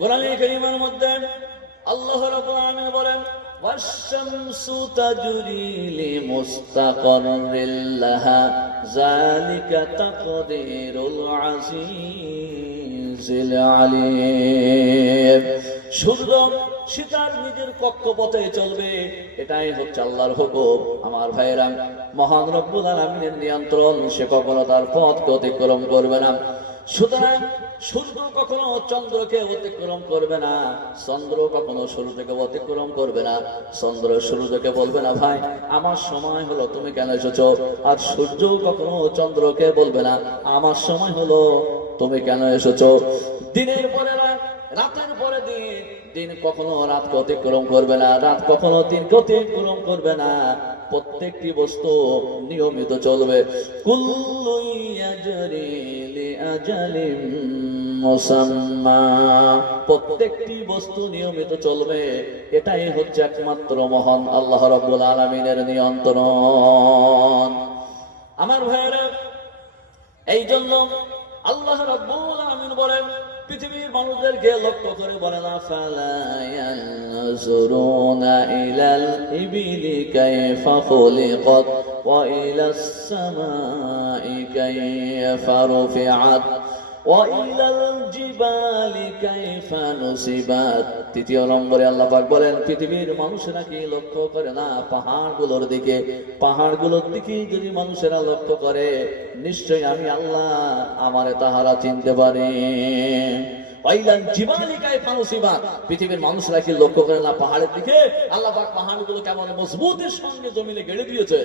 কোরআন করিমের মধ্যে আল্লাহ রাব্বুল আলামিন বলেন সূর্য নিজের কক্ষপথে চলবে, এটাই হচ্ছে আল্লাহর হুকুম। আমার ভাইরা মহান রব্বুল আলামিনের নিয়ন্ত্রণ, সে কখনো তার পথকে অতিক্রম করবে না। সুতরাং সূর্য কখনো চন্দ্রকে অতিক্রম করবে না, চন্দ্র কখনো সূর্যকে অতিক্রম করবে না, চন্দ্র সূর্যকে বলবে না, ভাই, আমার সময় হলো, তুমি কেন এসেছ? আর সূর্য কখনো চন্দ্রকে বলবে না, আমার সময় হলো, তুমি কেন এসেছ? দিনের পরে রাত, রাতের পরে দিন দিন কখনো রাতকে অতিক্রম করবে না, রাত কখনো দিনকে অতিক্রম করবে না। প্রত্যেকটি বস্তু নিয়মিত চলবে। প্রত্যেকটি বস্তু নিয়মিত চলবে। এটাই হচ্ছে একমাত্র মহান আল্লাহ রাব্বুল আলামিনের নিয়ন্ত্রণ। আমার ভাইয়েরা এই জন্য আল্লাহ রাব্বুল আলামিন বলেন পৃথিবীর মানুষদেরকে লক্ষ্য করে বলেন আফালা ইয়ানজুরুনা ইলাল ইবিলি কাইফা খুলিকাত ওয়া ইলাস সামাই কাইফা রুফিআত وإلى الجبال كيف نصبت তৃতীয় নম্বরে বলেন, পৃথিবীর মানুষেরা কি লক্ষ্য করে না, পাহাড়গুলোর দিকে। পাহাড়গুলোর দিকে যদি মানুষেরা লক্ষ্য করে আমি আল্লাহ তাহারা চিনতে পারে। পৃথিবীর মানুষরা কি লক্ষ্য করে না, পাহাড়ের দিকে। আল্লাহ পাহাড়গুলো কেমন মজবুতের সঙ্গে জমিনে গেড়ে দিয়েছে।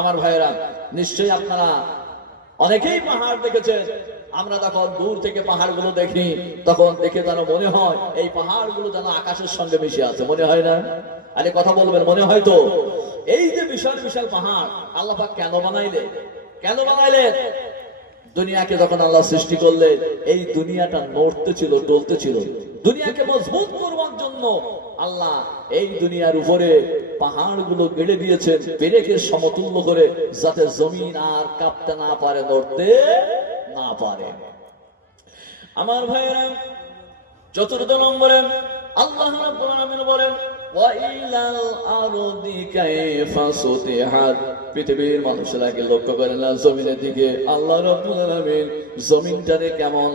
আমার ভাইয়েরা, নিশ্চয়ই আপনারা অনেকেই পাহাড় দেখেছেন। আমরা যখন দূর থেকে পাহাড়গুলো দেখি, তখন দেখে যেন মনে হয় এই পাহাড়গুলো যেন আকাশের সঙ্গে মিশে আছে, মনে হয় না? আরে কথা বলবেন, মনে হয় তো? এই যে বিশাল বিশাল পাহাড়, আল্লাহ কেন বানাইলে? কেন বানাইলেন দুনিয়াকে যখন আল্লাহ সৃষ্টি করলেন এই দুনিয়াটা নড়তে ছিল টলতে ছিল। দুনিয়াকে মজবুত করবার জন্য আল্লাহ এই দুনিয়ার উপরে পাহাড়গুলো গেড়ে দিয়েছেন পেরেকে সমতুল্য করে, যাতে জমিন আর কাঁপতে না পারে নড়তে না পারে। আমার ভাইয়েরা, চতুর্থ নম্বরে আল্লাহ রাব্বুল আলামিন বলেন, ওয়াইলাল আরদি কাইফা সুতিহাত। পৃথিবীর লক্ষ্য করে না জমিনের দিকে? আল্লাহ রাব্বুল আলামিন জমিনটারে কেমন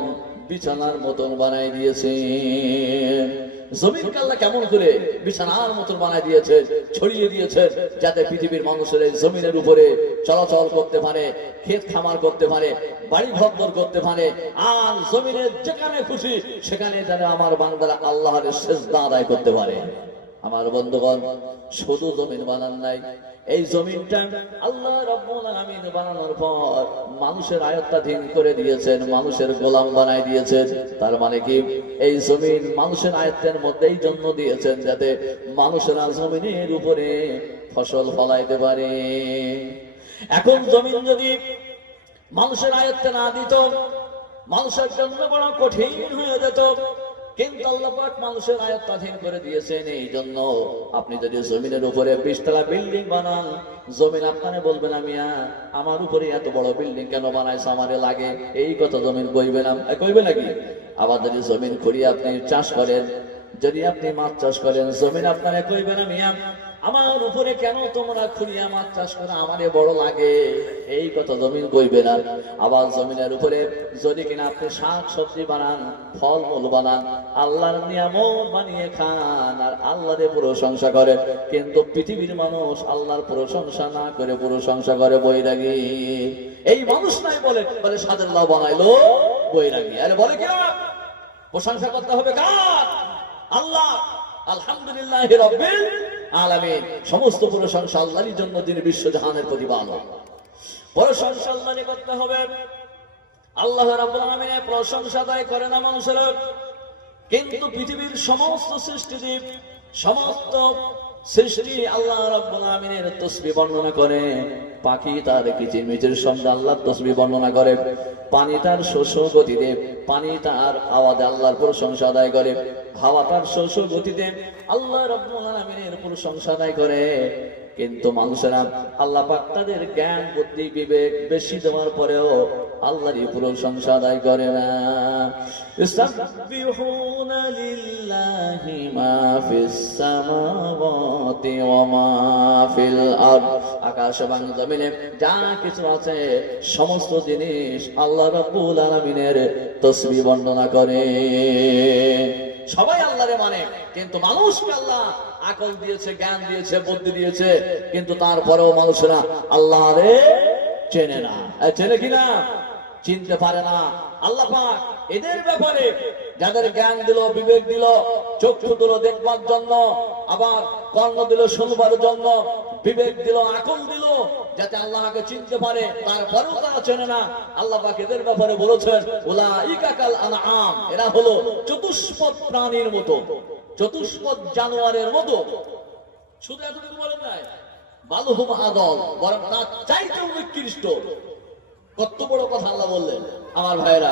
বিছানার মতন বানাই দিয়েছেন। যাতে পৃথিবীর মানুষের এই জমিনের উপরে চলাচল করতে পারে, ক্ষেত খামার করতে পারে, বাড়ি ভদ্র করতে পারে, আর জমিনের যেখানে খুশি, সেখানে যেন আমার বান্দারা শেষ সেজদা আদায় করতে পারে। আমার বন্ধুগণ, শুধু জমিন বানান নাই। এই জমিনটা আল্লাহ রাব্বুল বানানোর পর মানুষের আয়ত্তাধীন করে দিয়েছেন, মানুষের গোলাম বানাই দিয়েছেন। তার মানে কি? এই জমিন মানুষের আয়ত্তের মধ্যেই জন্ম দিয়েছেন যাতে মানুষেরা জমিনের উপরে ফসল ফলাইতে পারে। এখন জমিন যদি মানুষের আয়ত্তে না দিত, মানুষের জন্য বড় কঠিন হয়ে যেত। কিন্তু আল্লাহ পাক মানুষের আয়ত্তাধীন করে দিয়েছেন এই জন্য আপনি যদি জমিনের উপরে বিশতলা বিল্ডিং বানান, জমিন আপনারে বলবেন আমি আমার উপরে এত বড় বিল্ডিং কেন বানাইছে? আমারে লাগে এই কথা জমিন কইবে না। কইবে নাকি? আবার যদি জমিন খুঁড়িয়ে আপনি চাষ করেন, যদি আপনি মাছ চাষ করেন, জমিন আপনারে কইবে না, মিয়া আমার উপরে কেন তোমরা খুঁড়িয়া মাছ চাষ করে আমারে বড় লাগে? এই কথা জমিন কইবে না। আবার জমিনের উপরে যদি কিনা আপনি শাক সবজি বানান ফল মূল বানান, আল্লাহর নিয়ামত বানিয়ে খান আর আল্লাহরে প্রশংসা করে, কিন্তু পৃথিবীর মানুষ আল্লাহর প্রশংসা না করে প্রশংসা করে বৈরাগী। এই মানুষ নাই বলে বলে সাদের লাউ বানাইলো বৈরাগী। আরে বলে কেন প্রশংসা করতে হবে কার? আল্লাহ, আলহামদুলিল্লাহ রব্বিল আলামিন, সমস্ত প্রশংসা আল্লাহর জন্য যিনি বিশ্বজাহানের প্রতিপালক। প্রশংসা আল্লাহরই করতে হবে। আল্লাহ রাব্বুল প্রশংসা দায় করে না মানুষেরা কিন্তু পৃথিবীর সমস্ত সৃষ্টিজীব সমস্ত সৃষ্টি আল্লাহ রাব্বুল আমিনের তসবিহ বর্ণনা করে। পাখি তার কিচিরমিচির শব্দ আল্লাহর তসবিহ বর্ণনা করে। পানি তার শোষ গতিতে পানি তার আওয়াজে আল্লাহর প্রশংসা আদায় করে। হাওয়া তার শৈশ গতিতে আল্লাহ রব্বুল আলমিনের প্রশংসা আদায় করে। কিন্তু মানুষেরা আল্লাহ তাদের জ্ঞান, বুদ্ধি, বিবেক বেশি দেওয়ার পরেও আল্লাহরই প্রশংসা আদায় করে না। আকাশ এবং জমিনে যা কিছু আছে, সমস্ত জিনিস আল্লাহ রাব্বুল আলামিনের তসবিহ বর্ণনা করে। সবাই আল্লাহরে মানে কিন্তু মানুষকে আল্লাহ আকল দিয়েছে, জ্ঞান দিয়েছে, বুদ্ধি দিয়েছে, কিন্তু তারপরেও মানুষরা আল্লাহরে চেনে না। চেনে কিনা? চিনতে পারে না। আল্লাহ পাক এদের ব্যাপারে যাদের জ্ঞান দিল, বিবেক দিল, চক্ষু দিল দেখবার জন্য, আবার কর্ম দিল শুনবার জন্য, বিবেক দিল, আকল দিল, যাতে আল্লাহকে চিনতে পারে, তারপরেও তারা চেনে না। আল্লাহ এদের ব্যাপারে বলেছেন ওলা ইকাকাল আনআম, এরা হলো চতুষ্পদ প্রাণীর মতো, চতুষ্পদ জানোয়ারের মতো। শুধু এতটুকু বলেন নাই, বালুহুম আদল, বরং তার চাইতেও নিকৃষ্ট। কত বড় কথা আল্লাহ বললেন, আমার ভাইরা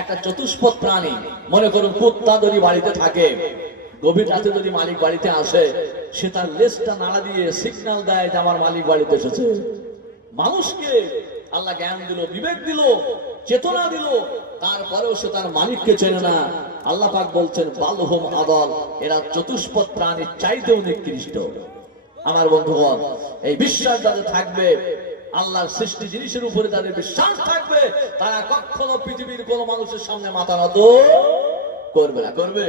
একটা চতুষ্পদ প্রাণী। মনে করুন, কুত্তা যদি বাড়িতে থাকে, গভীর রাতে যদি মালিক বাড়িতে আসে, সে তার লেজটা নাড়া দিয়ে সিগন্যাল দেয় যে আমার মালিক বাড়িতে এসেছে। মানুষকে আল্লাহ জ্ঞান দিল, বিবেক দিল, চেতনা দিল, তারপরেও সে তার মালিককে চেনে না। আল্লাহ পাক বলছেন, বালহুম আদল, এরা চতুষ্পদ প্রাণীর চাইতেও নিকৃষ্ট। আমার বন্ধুগণ, এই বিশ্বাস যাদের থাকবে আল্লাহর সৃষ্টি জিনিসের উপরে তাদের বিশ্বাস থাকবে। তারা কখনো পৃথিবীর কোন মানুষের সামনে মাথা নত করবে না। করবে?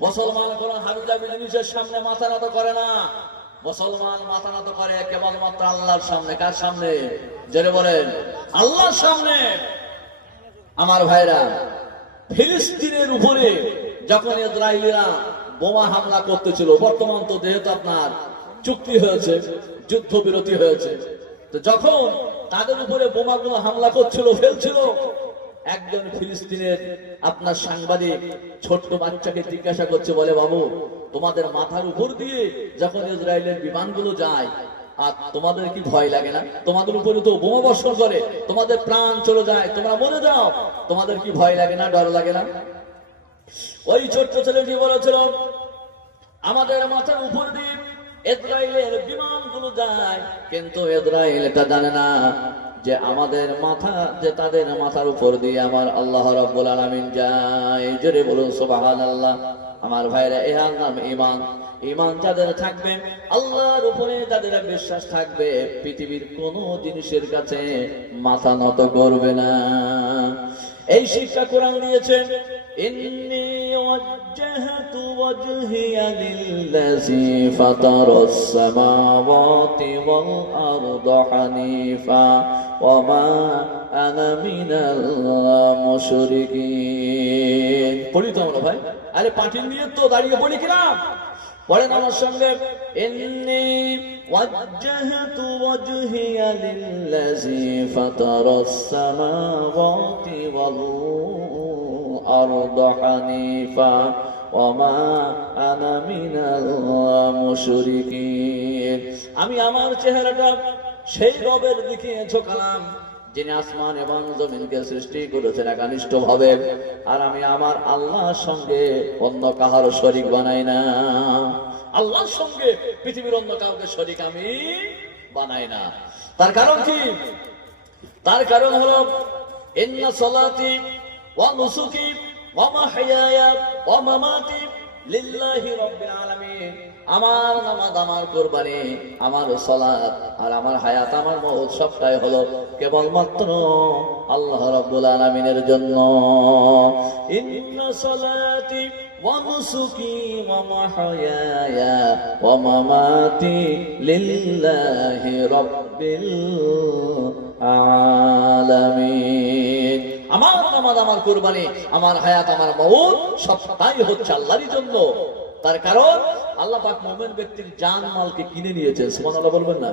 মুসলমান কোন হাবিজাবি জিনিসের সামনে মাথা নত করে না। মুসলমান মাথা নত করে কেবলমাত্র আল্লাহর সামনে। কার সামনে? জেনে বলেন, আল্লাহর সামনে। আমার ভাইরা, ফিলিস্তিনের উপরে যখন ইসরায়েলিরা বোমা হামলা করতেছিল, বর্তমান তো যেহেতু আপনার চুক্তি হয়েছে যুদ্ধ বিরতি হয়েছে। তো যখন তাদের উপরে বোমাগুলো হামলা করছিল, ফেলছিল, একজন ফিলিস্তিনের আপনার সাংবাদিক ছোট্ট বাচ্চাকে জিজ্ঞাসা করছে, বলে, বাবু, তোমাদের মাথার উপর দিয়ে যখন ইসরায়েলের বিমানগুলো যায়, আর তোমাদের কি ভয় লাগে না? তোমাদের উপরে তো বোমা বর্ষণ করে, তোমাদের প্রাণ চলে যায়, তোমরা মরে যাও, তোমাদের কি ভয় লাগে না, ডর লাগে না? ওই ছোট্ট ছেলেটি বলেছিল, আমাদের মাথার উপর দিয়ে ইসরায়েলের বিমানগুলো যায়, কিন্তু ইসরায়েল এটা জানে না যে আমাদের মাথা, যে তাদের মাথার উপর দিয়ে আমার আল্লাহ রাব্বুল আলামিন যায়। জোরে বলুন, সুবহানাল্লাহ। আমার ভাইরা এহার নাম ঈমান। ঈমান যাদের থাকবে, আল্লাহর উপরে যাদের বিশ্বাস থাকবে, পৃথিবীর কোন জিনিসের কাছে মাথা নত করবে না। এই শিক্ষা কোরআন দিয়েছেন ইন্নী ওয়াজ্জাহতু ওয়াজহিয়া লিল্লাযী ফাতারাস সামাওয়াতি ওয়াল আরদা হানিফা ওয়া মা আনা মিনাল মুশরিকিন পড়ি তো আমরা ভাই। আরে পাটিল নিয়ে তো দাঁড়িয়ে পড়ি কিনা? পড়েন আমার সঙ্গে। ইন্নী ওয়াজ্জাহতু ওয়াজহিয়া লিল্লাযী ফাতারাস সামাওয়াতি ওয়াল আরদা হানিফা ওয়ামা আনা মিনাল মুশরিকিন আমি আমার চেহারাটা সেই রবের দিকে ঝোঁকালাম, যিনি আসমান এবং জমিনকে সৃষ্টি করেছেন একানিষ্ঠ ভাবে আর আমি আমার আল্লাহর সঙ্গে অন্য কাহারও শরিক বানাই না। আল্লাহর সঙ্গে পৃথিবীর অন্য কাউকে শরিক আমি বানাই না। তার কারণ কি? তার কারণ হলো, ইন্না সলাতি মাহইয়ায়া ওয়া মামাতি লিল্লাহি রাব্বিল আলামিন আমার নামাজ আমার কুরবানি, আমার সালাত আর আমার হায়াত, আমার সবটাই হলো কেবলমাত্র আল্লাহ রাব্বুল জন্য। আমার নামাজ আমার কুরবানি, আমার হায়াত, আমার মৌত সবটাই হচ্ছে আল্লাহরই জন্য। তার কারণ, আল্লাহ পাক মোমেন ব্যক্তির জান মালকে কিনে নিয়েছেন, সুবহানাল্লাহ বলবেন না?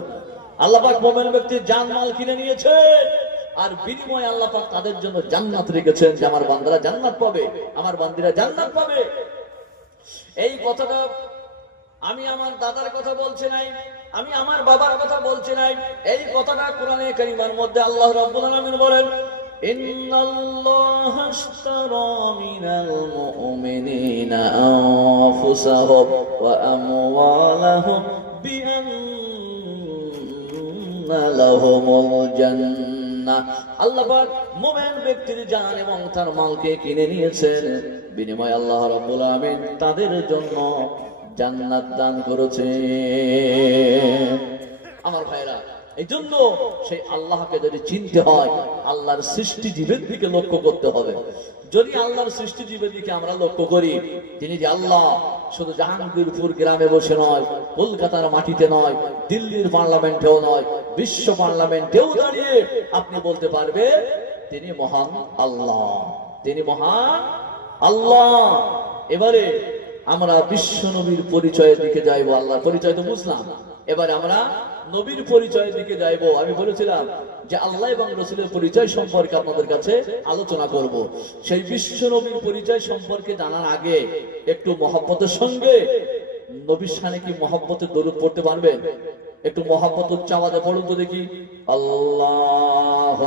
আল্লাহ পাক মোমেন ব্যক্তির জান মাল কিনে নিয়েছে, আর বিনিময়ে আল্লাহ পাক তাদের জন্য জান্নাত রেখেছেন যে আমার বান্দারা জান্নাত পাবে, আমার বান্দিরা জান্নাত পাবে। এই কথাটা আমি আমার দাদার কথা বলছি নাই, আমি আমার বাবার কথা বলছি নাই, এই কথাটা কোরআনে কারিমার মধ্যে আল্লাহ রাব্বুল আলামিন বলেন ব্যক্তির জান এবং তার মালকে কিনে নিয়েছেন। বিনিময়ে আল্লাহ রাব্বুল আমিন তাদের জন্য জান্নাত দান করেছে আমার ভাইরা এই জন্য সেই আল্লাহকে যদি চিনতে হয়, আল্লাহর সৃষ্টি জীবের দিকে লক্ষ্য করতে হবে। যদি আল্লাহর সৃষ্টি জীবের দিকে আমরা লক্ষ্য করি, তিনি যে আল্লাহ, শুধু জাহাঙ্গীরপুর গ্রামে বসে নয়, কলকাতার মাটিতে নয়, দিল্লির পার্লামেন্টেও নয়, বিশ্ব পার্লামেন্টেও দাঁড়িয়ে আপনি বলতে পারবে তিনি মহান আল্লাহ। তিনি মহান আল্লাহ। এবারে আমরা বিশ্ব নবীর পরিচয়ের দিকে যাইব। আল্লাহর পরিচয় তো বুঝলাম এবারে আমরা নবীর পরিচয়ের দিকে যাইব। আমি বলেছিলাম যে আল্লাহ এবং রসুলের পরিচয় সম্পর্কে আপনাদের কাছে আলোচনা করব। সেই বিশ্ব নবীর পরিচয় সম্পর্কে জানার আগে একটু মহব্বতের সঙ্গে নবীর সানে কি মহব্বতের দরুদ পড়তে পারবেন? একটু মহব্বত উচ্চাওয়াজে পড়ুন তো দেখি। আল্লাহ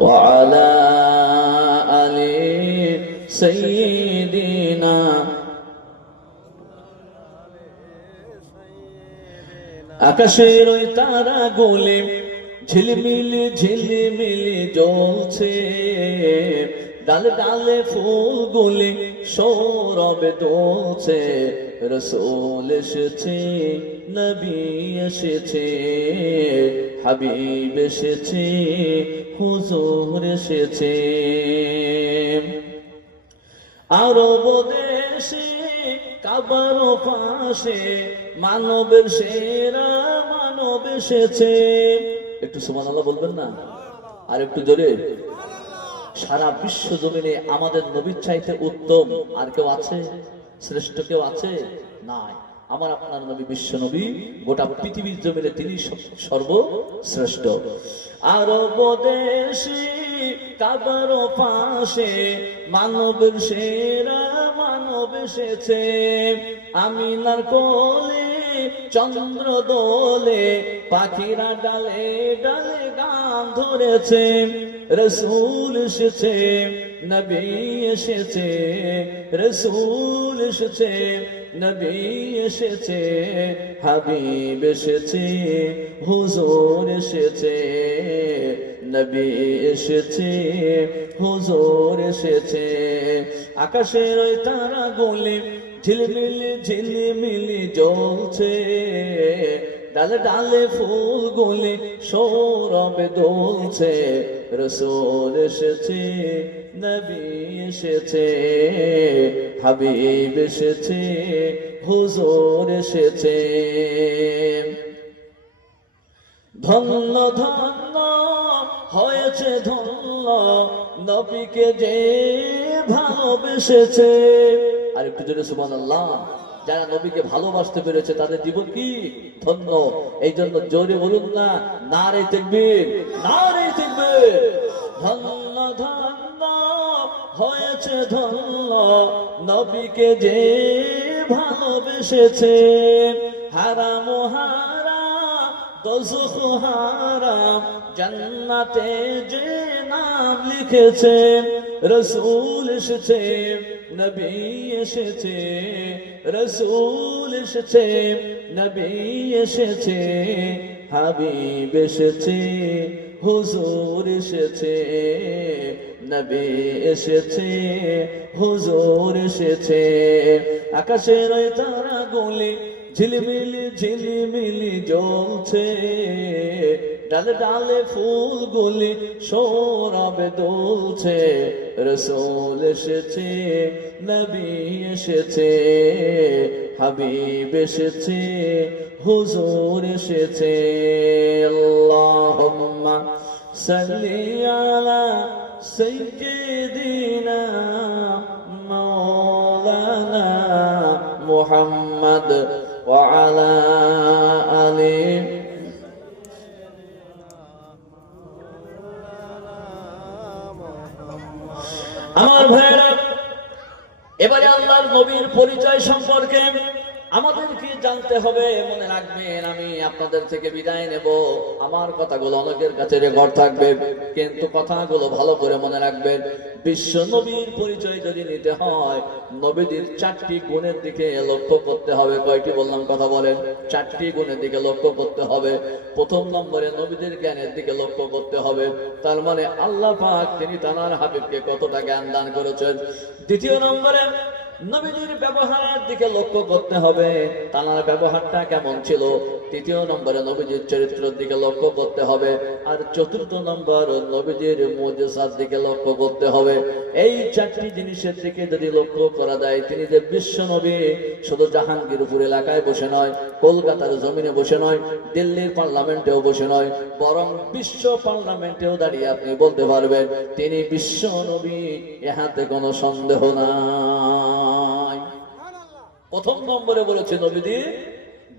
وعلى آل سيدنا আকাশের ওই তারা গুলি ঝিলমিলি ঝিলমিলি জ্বলছে ডালে ডালে ফুলগুলি সৌরভে দোলছে রসুল এসেছে নবী এসেছে হাবিব এসেছে হুজুর এসেছে আরব দেশে কাবার পাশে মানবের সেরা মানব এসেছে। একটু সুমান আল্লাহ বলবেন না? আর একটু জোরে। সারা বিশ্ব জমিনে আমাদের নবীর চাইতে উত্তম আর কেউ আছে? শ্রেষ্ঠ কেউ আছে? নাই। আমার আপনার নবী বিশ্ব নবী, গোটা পৃথিবীর জমিনে তিনি সর্বশ্রেষ্ঠ। আরব দেশে, কাবার পাশে মানবের সেরা মানব এসেছে। আমিনার কোলে, চন্দ্র দোলে, পাখিরা ডালে ডালে গান ধরেছে। রসুল এসেছে, নবী এসেছে, রসুল এসেছে নবী এসেছে, হাবিব এসেছে, হুজুর এসেছে, নবী এসেছে, হুজুর এসেছে। আকাশের ওই তারা গুলি ঝিলমিলি ঝিলমিলি জ্বলছে। ডালে ডালে ফুলগুলি সৌরভে দোলছে। রসুল এসেছে, নবী এসেছে, হাবিব এসেছে, হুজুর এসেছে। ধন্য ধন্য হয়েছে, ধন্য নবীকে যে ভালোবেসেছে। আর একটু জোরে সুবহানাল্লাহ। যারা নবীকে ভালোবাসতে পেরেছে, তাদের জীবন কি ধন্য? এই জন্য জোরে বলুন না না রে দেখবির না রে ধন্য ধন্য, হয়েছে ধন্য, নবীকে যে ভালোবেসেছে। হারাম হারাম দোজখ হারাম জান্নাতে যে নাম লিখেছে, রসুল এসেছে। নবী এসেছে হাবিব এসেছে, হুজুর এসেছে, নবী এসেছে, হুজুর এসেছে। আকাশের ওই তারা গুলি ঝিলমিলি ঝিলমিলি জ্বলছে ডালে ডালে ফুলগুলি সৌরভে দুলছে, রসুল এসেছে, নবী এসেছে, হাবিব এসেছে, হুজুর এসেছে। আল্লাহুম্মা সাল্লি আলা সাইয়্যিদিনা মাওলানা মুহাম্মদ ওয়া আলা আমার ভাইয়েরা এবারে আল্লাহর নবীর পরিচয় সম্পর্কে আমাদেরকে জানতে হবে, মনে রাখবেন, আমি আপনাদের থেকে বিদায় নেব। আমার কথাগুলো অনেকের কাছে রেকর্ড থাকবে, কিন্তু কথাগুলো ভালো করে মনে রাখবেন, বিশ্ব নবীর পরিচয় যদি নিতে হয়, নবীদের চারটি গুণের দিকে লক্ষ্য করতে হবে। কয়টি বললাম কথা বলেন? চারটি গুণের দিকে লক্ষ্য করতে হবে। প্রথম নম্বরে নবীদের জ্ঞানের দিকে লক্ষ্য করতে হবে। তার মানে আল্লাহ পাক তিনি তানার হাবিবকে কতটা জ্ঞান দান করেছেন। দ্বিতীয় নম্বরে নবীজির ব্যবহারের দিকে লক্ষ্য করতে হবে। তানার ব্যবহারটা কেমন ছিল? তৃতীয় নম্বরে নবীজির চরিত্রের দিকে লক্ষ্য করতে হবে আর চতুর্থ নম্বর নবীজির মুজিজার দিকে লক্ষ্য করতে হবে। এই চারটি জিনিসের দিকে যদি লক্ষ্য করা যায় তিনি যে বিশ্ব নবী শুধু জাহাঙ্গীরপুর এলাকায় বসে নয় কলকাতার জমিনে বসে নয় দিল্লির পার্লামেন্টেও বসে নয় বরং বিশ্ব পার্লামেন্টেও দাঁড়িয়ে আপনি বলতে পারবেন তিনি বিশ্ব নবী এহাতে কোনো সন্দেহ নাই। প্রথম নম্বরে বলেছে নবীদি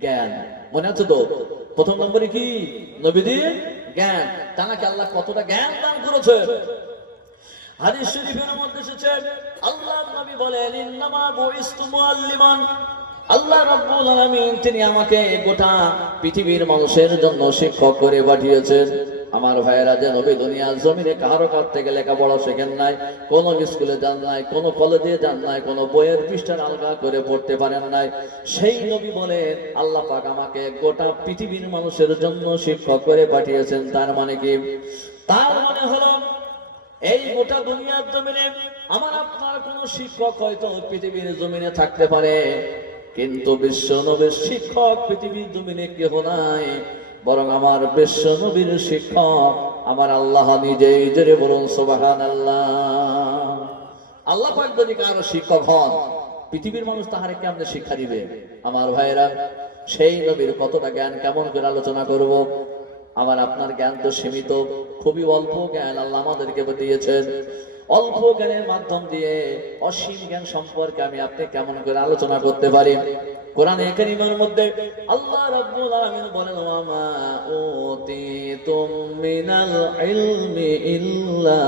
জ্ঞান। মনে আছে তো? প্রথম নম্বরে কি? নবীদি জ্ঞান। তানাকে আল্লাহ কতটা জ্ঞান দান করেছে? হাদিস শরীফের মধ্যে এসেছে আল্লাহ নবী বলেন, ইন্নামা বুইস্তু মুআল্লিমান। আল্লাহ রাব্বুল আলামিন, তিনি আমাকে গোটা পৃথিবীর মানুষের জন্য শিক্ষক করে পাঠিয়েছেন। আমার ভাইয়েরা যে নবী দুনিয়ার জমিনে কারও কাছ থেকে লেখাপড়া শেখেন নাই, কোন স্কুলে যান নাই, কোন কলেজে যান নাই, কোন বইয়ের পৃষ্ঠার আলগা করে পড়তে পারেন নাই, সেই নবী বলেন আল্লাহ পাক আমাকে গোটা পৃথিবীর মানুষের জন্য শিক্ষক করে পাঠিয়েছেন। তার মানে কি? তার মানে হলো, এই গোটা দুনিয়ার জমিনে আমার আপনার কোন শিক্ষক হয়তো পৃথিবীর জমিনে থাকতে পারে, কিন্তু বিশ্ব নবীর শিক্ষক পৃথিবীর জমিনে কেহ নাই। বরং আমার বিশ্ব নবীর শিক্ষক, আমার আল্লাহ নিজেই জোরে বলুন সোবাহান আল্লাহ আল্লাহ পাক যদি কারও শিক্ষক হন, পৃথিবীর মানুষ তাহারে কেমনে শিক্ষা দিবে? আমার ভাইয়েরা, সেই নবীর কতটা জ্ঞান কেমন করে আলোচনা করব? আমার, আপনার জ্ঞান তো সীমিত, খুবই অল্প জ্ঞান আল্লাহ আমাদেরকে দিয়েছেন। অল্প জ্ঞানের মাধ্যম দিয়ে অসীম জ্ঞান সম্পর্কে আমি আপনি কেমন করে আলোচনা করতে পারি? কোরআনে কারীমের মধ্যে আল্লাহ রাব্বুল আলামিন বলেন ওয়ামা উতিতুম মিনাল ইলমি ইল্লা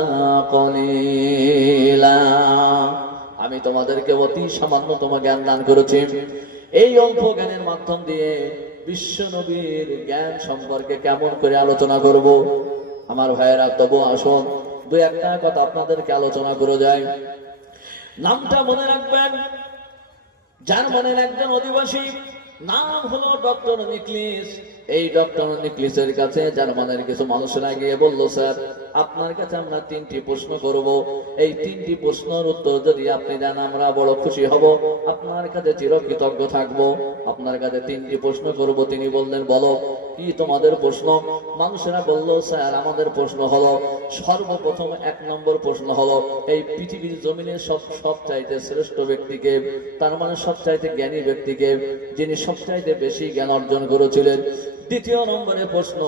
কলিলা। আমি তোমাদেরকে অতি সামান্য তোমার জ্ঞান দান করেছি। এই অল্প জ্ঞানের মাধ্যম দিয়ে বিশ্ব নবীর জ্ঞান সম্পর্কে কেমন করে আলোচনা করব? আমার ভাইয়েরা তবু আসুন দুই একটা কথা আপনাদেরকে আলোচনা করে যায় নামটা মনে রাখবেন জার্মানের একজন অধিবাসী, নাম হলো ডক্টর নিকলিস। এই ডক্টর নিকলিসের কাছে জার্মানের কিছু মানুষেরা গিয়ে বলল, স্যার, আপনার কাছে আমরা তিনটি প্রশ্ন করব। এই তিনটি প্রশ্নের উত্তর যদি আপনি দেন, আমরা বড় খুশি হব। আপনার কাছে চিরকৃতজ্ঞ থাকব। আপনার কাছে তিনটি প্রশ্ন করব। তিনি বললেন, বলো কি তোমাদের প্রশ্ন? মানুষেরা বলল, স্যার, আমাদের প্রশ্ন হলো, সর্বপ্রথম এক নম্বর প্রশ্ন হলো, এই পৃথিবীর জমিনে সব সব চাইতে শ্রেষ্ঠ ব্যক্তিকে, তার মানে সব চাইতে জ্ঞানী ব্যক্তিকে, যিনি সব চাইতে বেশি জ্ঞান অর্জন করেছিলেন। দ্বিতীয় নম্বরে প্রশ্ন,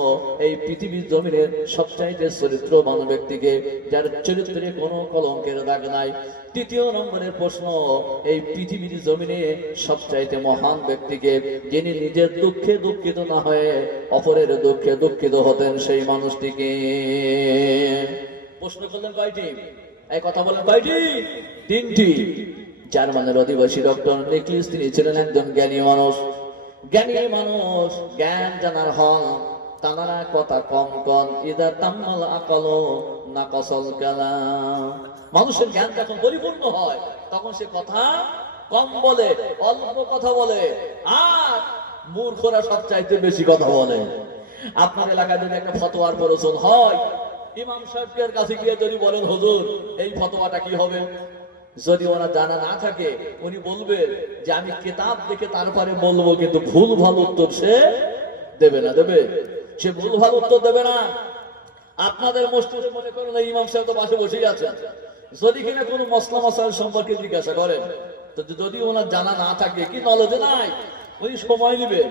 এই পৃথিবীর জমিনের সবচাইতে চরিত্রবান ব্যক্তিকে, যার চরিত্রে কোনো কলঙ্কের দাগ নাই। তৃতীয় নম্বরের প্রশ্ন, এই পৃথিবীর জমিনে সবচাইতে মহান ব্যক্তিকে যিনি নিজের দুঃখে দুঃখিত না হয়ে অপরের দুঃখে দুঃখিত হতেন, সেই মানুষটিকে প্রশ্ন করলেন কয়টি? এই কথা বলেন কয়টি? তিনটি। জার্মানের অধিবাসী ডক্টর নিকলিস, তিনি ছিলেন একজন জ্ঞানী মানুষ। জ্ঞানী মানুষ, জ্ঞান জানার হন তানারা কথা কম কম, ইদা তাম্মাল আকালো না কসল কালাম। মানুষের জ্ঞান যখন পরিপূর্ণ হয়, তখন সে কথা কম বলে, অল্প কথা বলে, আর মূর্খরা সব চাইতে বেশি কথা বলে। আপনার এলাকায় যদি একটা ফতোয়ার প্রয়োজন হয়, ইমাম সাহেবের কাছে গিয়ে যদি বলেন, হুজুর, এই ফতোয়াটা কি হবে? যদি ওরা জানা না থাকে, উনি বলবে যে, আমি কেতাব দেখে তারপরে বলব, কিন্তু ভুল ভালো উত্তর সে দেবে না। দেবে? সে ভুল ভালো উত্তর দেবে না। আপনাদের মসজিদে মনে করুন ইমাম সাহেব তো পাশে বসেই আছেন যদি কিনা কোনো মশলা মশাইল সম্পর্কে জিজ্ঞাসা করেন তো যদি ওনার জানা না থাকে, কি নলেজে নাই ওই সময় নিবে।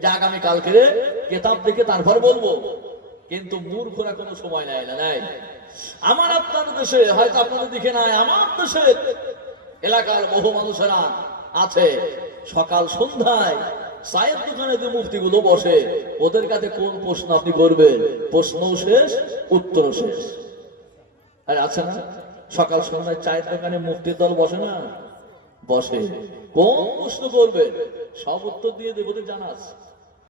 যে আগামী কালকে কেতাব দেখে তারপর বলব। কিন্তু মূর্খরা কোনো সময় নেয় না নাই আমার আপনার দেশে, হয়তো আপনাদের দিকে নাই, আমার দেশে এলাকার বহু মানুষেরা আছে। সকাল সন্ধ্যায় চায়ের দোকানে যে মুফতিগুলো বসে, ওদের কাছে কোন প্রশ্ন আপনি করবেন? প্রশ্নও শেষ উত্তর শেষ। আর আচ্ছা না, সকাল সন্ধ্যায় চায়ের দোকানে মূর্তির দল বসে না? বসে। কোন প্রশ্ন করবে সব উত্তর দিয়ে দেবো তো জানা আছে।